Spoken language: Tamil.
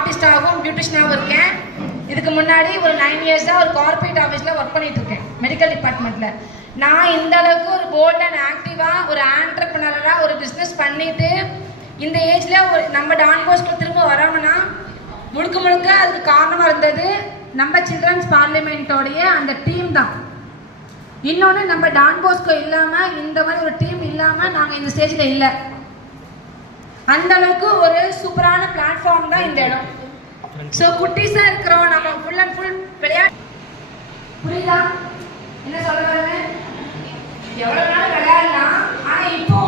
ஆர்டிஸ்டாகவும் பியூட்டிஷியனாகவும் இருக்கேன். இதுக்கு முன்னாடி ஒரு 9 இயர்ஸாக ஒரு கார்பரேட் ஆஃபீஸில் ஒர்க் பண்ணிட்டு இருக்கேன், மெடிக்கல் டிபார்ட்மெண்ட்டில். நான் இந்த அளவுக்கு ஒரு போல்ட் அண்ட் ஆக்டிவாக ஒரு ஆண்டர்ப்ரனராக ஒரு பிஸ்னஸ் பண்ணிட்டு இந்த ஏஜில் ஒரு நம்ம டான் பாஸ்கோ திரும்ப வரோம்னா முழுக்க முழுக்க அதுக்கு காரணமாக இருந்தது நம்ம சில்ட்ரன்ஸ் பார்லிமெண்ட்டோடைய அந்த டீம் தான். இன்னொன்று, நம்ம டான் பாஸ்கோ இல்லாமல், இந்த மாதிரி ஒரு டீம் இல்லாமல் நாங்கள் இந்த ஸ்டேஜில் இல்லை. அந்த அளவுக்கு ஒரு சூப்பரான பிளாட்ஃபார்ம் தான் இந்த இடம். ஸோ குட்டீஸாக இருக்கிறோம், நம்ம ஃபுல் அண்ட் ஃபுல் விளையாட்டு. புரியுதா என்ன சொல்ல வரேன்? எவ்வளோ நாள் விளையாடலாம், ஆனால் இப்போ